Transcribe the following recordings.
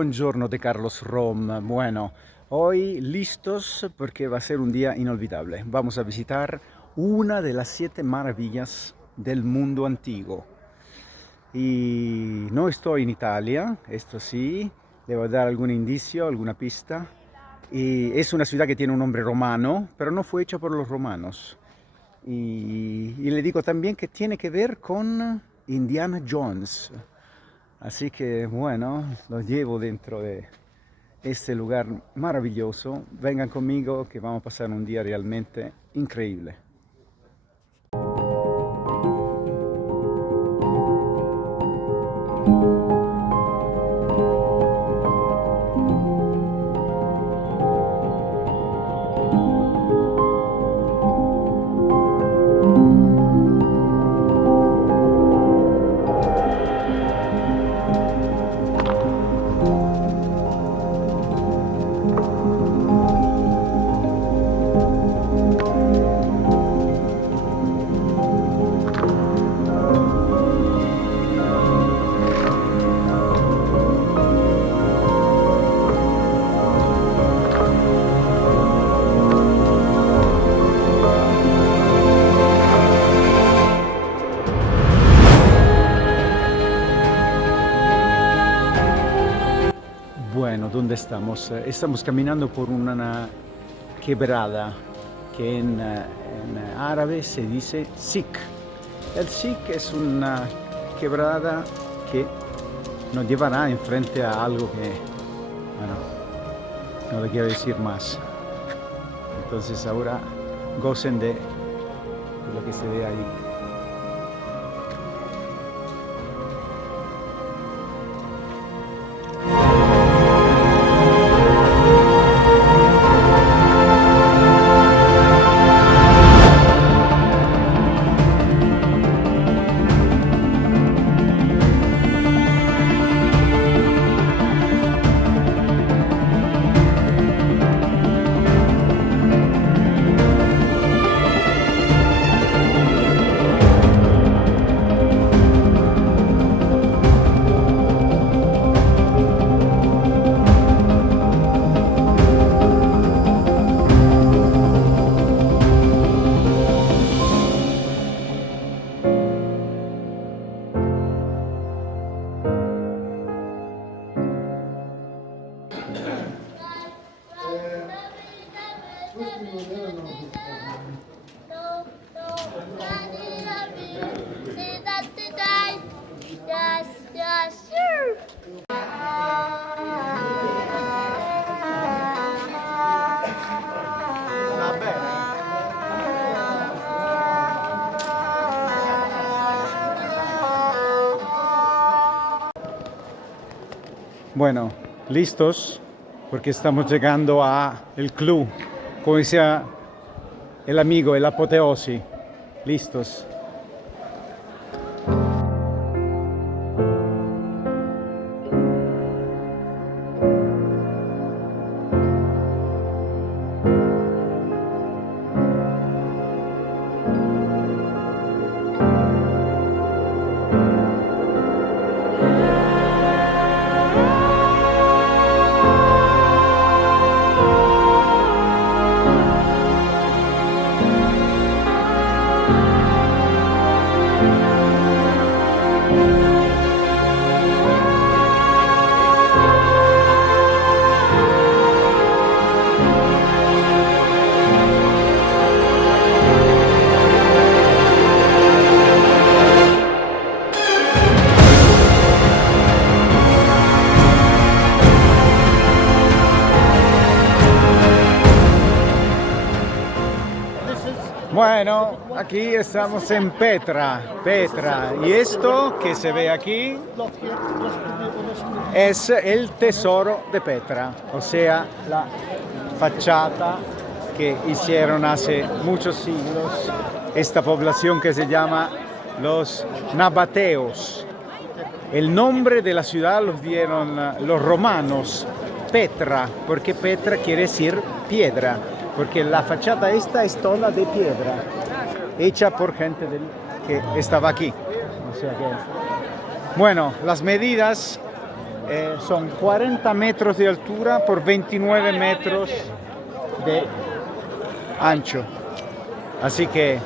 Buongiorno de Carlos Rom. Bueno, hoy listos porque va a ser un día inolvidable. Vamos a visitar una de las 7 maravillas del mundo antiguo. Y no estoy en Italia, esto sí, debo dar algún indicio, alguna pista. Y es una ciudad que tiene un nombre romano, pero no fue hecha por los romanos. Y le digo también que tiene que ver con Indiana Jones. Así que bueno, los llevo dentro de este lugar maravilloso. Vengan conmigo que vamos a pasar un día realmente increíble. Bueno, ¿dónde estamos? Estamos caminando por una quebrada que en árabe se dice Sik. El Sik es una quebrada que nos llevará enfrente a algo que, bueno, no le quiero decir más. Entonces ahora gocen de lo que se ve ahí. Yes, yes, sure. Bueno, listos porque estamos llegando a el club, como decía el amigo, el apoteosis. Listos. Bueno, aquí estamos en Petra, y esto que se ve aquí es el tesoro de Petra, o sea, la fachada que hicieron hace muchos siglos esta población que se llama los nabateos. El nombre de la ciudad los dieron los romanos, Petra, porque Petra quiere decir piedra. Porque la fachada esta es toda de piedra, hecha por gente que estaba aquí. O sea que, bueno, las medidas son 40 metros de altura por 29 metros de ancho. Así que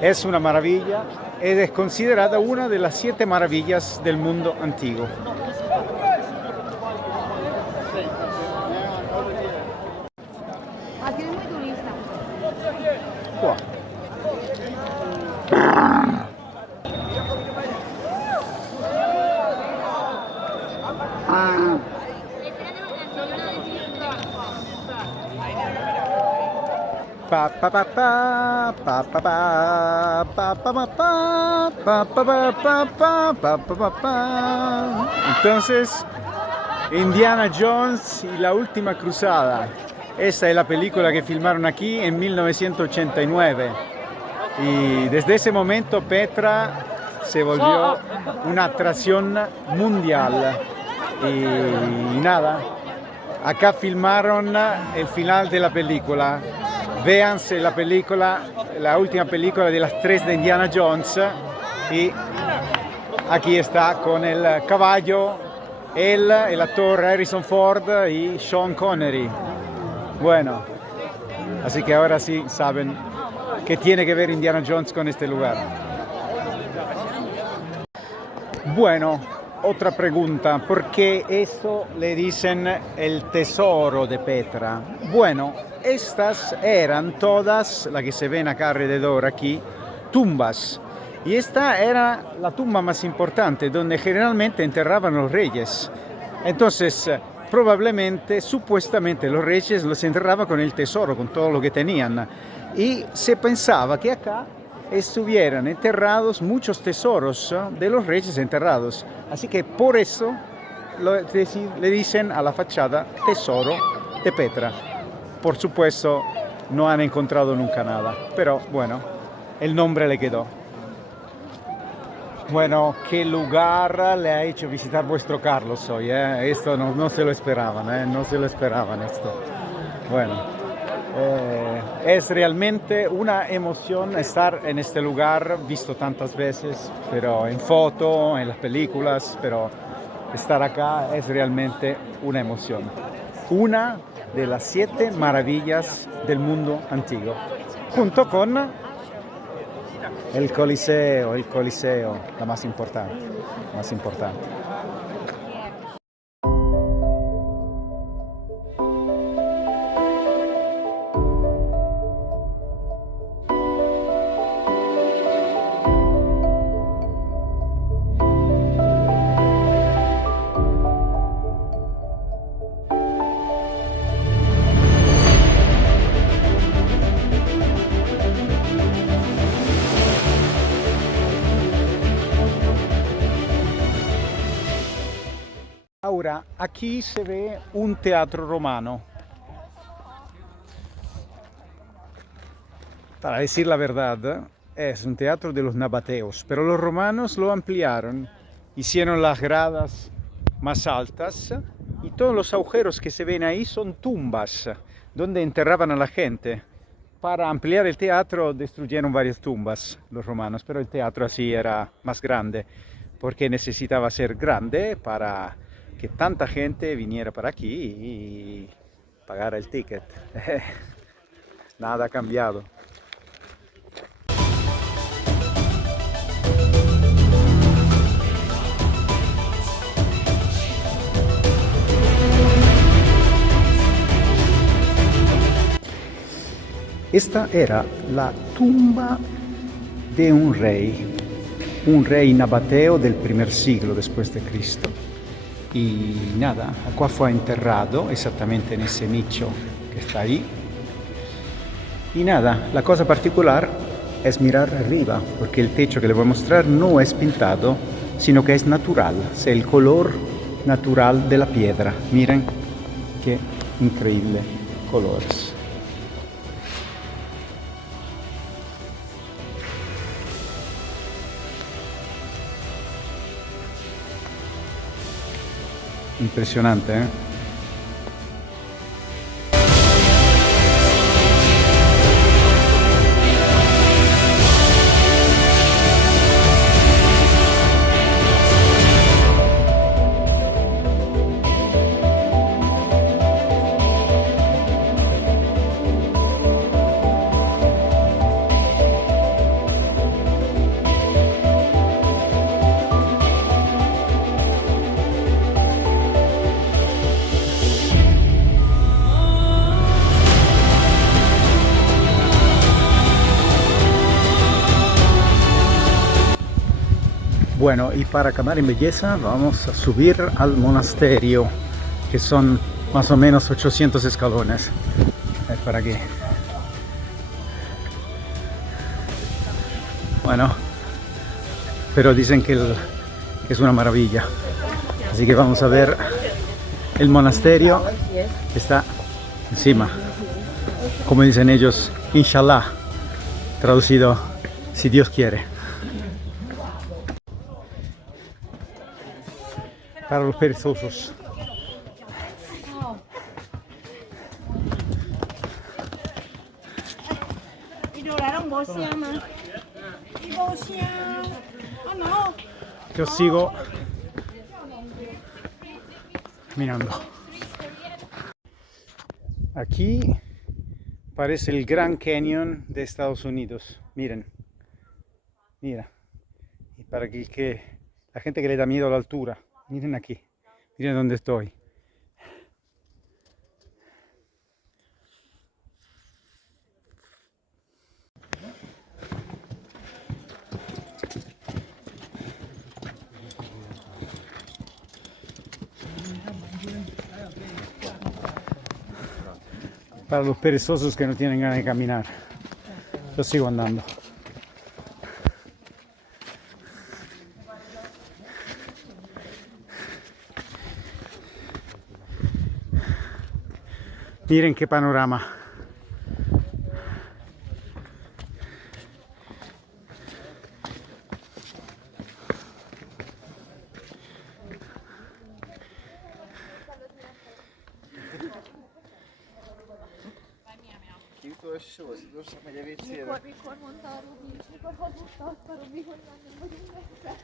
es una maravilla. Es considerada una de las 7 maravillas del mundo antiguo. Aquí es muy turista. Qua. Pa pa pa pa pa pa pa pa pa pa pa pa pa pa pa pa pa. Entonces, Indiana Jones y la última cruzada. Esta es la película que filmaron aquí en 1989. Y desde ese momento Petra se volvió una atracción mundial. Y nada, acá filmaron el final de la película. Véanse la película, la última película de las 3 de Indiana Jones. Y aquí está con el caballo, él, el actor Harrison Ford y Sean Connery. Bueno, así que ahora sí saben qué tiene que ver Indiana Jones con este lugar. Bueno, otra pregunta, ¿por qué esto le dicen el tesoro de Petra? Bueno, estas eran todas, las que se ven acá alrededor, aquí, tumbas. Y esta era la tumba más importante, donde generalmente enterraban los reyes. Entonces, probablemente, supuestamente, los reyes los enterraban con el tesoro, con todo lo que tenían. Y se pensaba que acá estuvieran enterrados muchos tesoros de los reyes enterrados. Así que por eso le dicen a la fachada Tesoro de Petra. Por supuesto, no han encontrado nunca nada, pero bueno, el nombre le quedó. Bueno, ¿qué lugar le ha hecho visitar vuestro Carlos hoy? Esto no se lo esperaban, no se lo esperaban esto. Bueno, es realmente una emoción estar en este lugar, visto tantas veces, pero en foto, en las películas, pero estar acá es realmente una emoción. Una de las 7 maravillas del mundo antiguo, junto con el Coliseo, la más importante, más importante. Ahora, aquí se ve un teatro romano. Para decir la verdad, es un teatro de los nabateos, pero los romanos lo ampliaron, hicieron las gradas más altas y todos los agujeros que se ven ahí son tumbas donde enterraban a la gente. Para ampliar el teatro destruyeron varias tumbas los romanos, pero el teatro así era más grande, porque necesitaba ser grande para que tanta gente viniera para aquí y pagara el ticket. Nada ha cambiado. Esta era la tumba de un rey nabateo del primer siglo después de Cristo. Y nada, acá fue enterrado exactamente en ese nicho que está ahí. Y nada, la cosa particular es mirar arriba, porque el techo que les voy a mostrar no es pintado, sino que es natural, es el color natural de la piedra. Miren qué increíble colores. Impresionante, ¿eh? Bueno, y para acabar en belleza vamos a subir al monasterio, que son más o menos 800 escalones. Para aquí. Bueno, pero dicen que es una maravilla. Así que vamos a ver el monasterio que está encima. Como dicen ellos, Inshallah, traducido, si Dios quiere. Para los perezosos. Yo sigo mirando. Aquí parece el Grand Canyon de Estados Unidos. Miren, mira. Y para que la gente que le da miedo a la altura, miren aquí, miren dónde estoy. Para los perezosos que no tienen ganas de caminar, yo sigo andando. Miren qué panorama. Mikor mondta a Rubi is, mikor hazudta azt a Rubi, hogy nem vagyunk messze.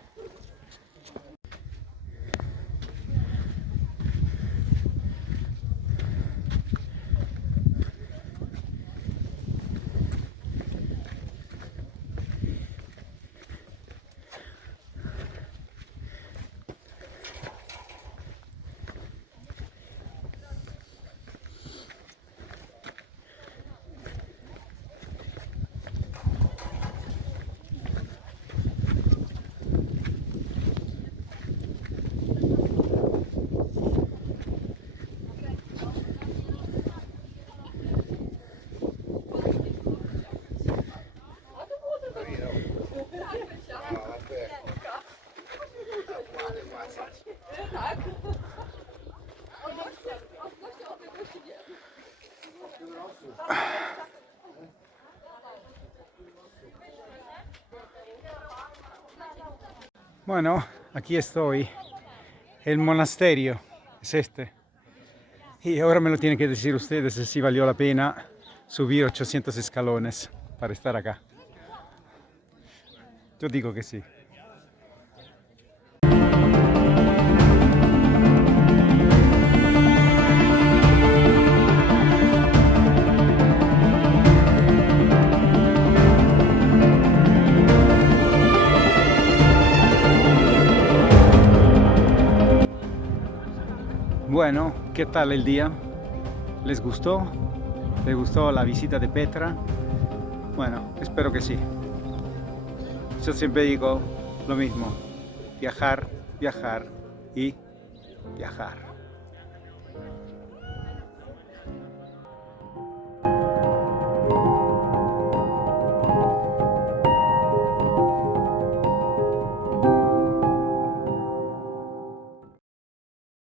Bueno, aquí estoy. El monasterio es este. Y ahora me lo tienen que decir ustedes si valió la pena subir 800 escalones para estar acá. Yo digo que sí. Bueno, ¿qué tal el día? ¿Les gustó? ¿Les gustó la visita de Petra? Bueno, espero que sí. Yo siempre digo lo mismo, viajar, viajar y viajar.